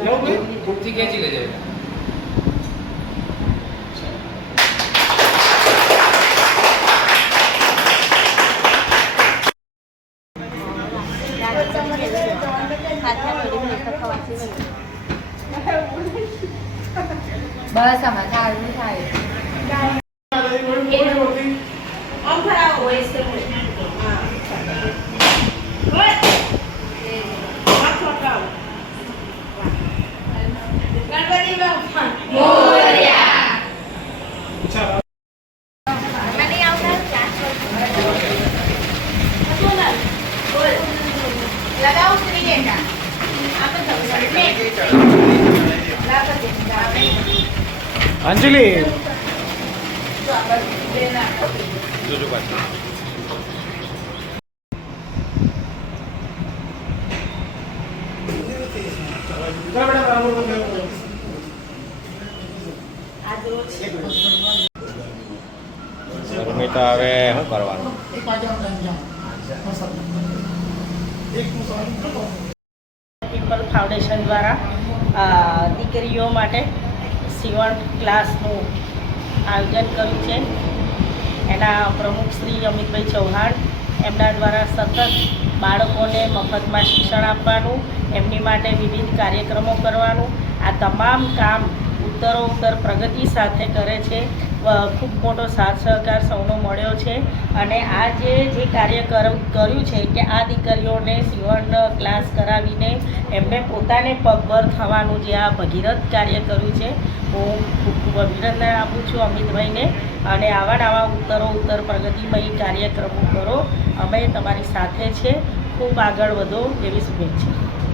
ખૂબથી ખેંચી લેજે બસ આમાં સારું થાય અંજલિ જોજો પાછું ગરમી તો હવે શું કરવાનું? પીપલ ફાઉન્ડેશન દ્વારા દીકરીઓ માટે સીવણ ક્લાસનું આયોજન કર્યું છે. એના પ્રમુખ શ્રી અમિતભાઈ ચૌહાણ, એમના દ્વારા સતત બાળકોને મફતમાં શિક્ષણ આપવાનું, એમની માટે વિવિધ કાર્યક્રમો કરવાનું. આ તમામ કામ ઉત્તરો ઉત્તર પ્રગતિ સાથે કરે છે. ખૂબ મોટો સાથ સહકાર સૌનો મળ્યો છે. અને આ જે જે કાર્ય કર્યું છે કે આ દીકરીઓને સીવણ ક્લાસ કરાવીને એમને પોતાને પગભર થવાનું જે આ ભગીરથ કાર્ય કર્યું છે, હું ખૂબ ખૂબ અભિનંદન આપું છું અમિતભાઈને. અને આવા નવા ઉત્તરો ઉત્તર પ્રગતિમય કાર્યક્રમો કરો. અમે તમારી સાથે છે. ખૂબ આગળ વધો એવી શુભેચ્છા.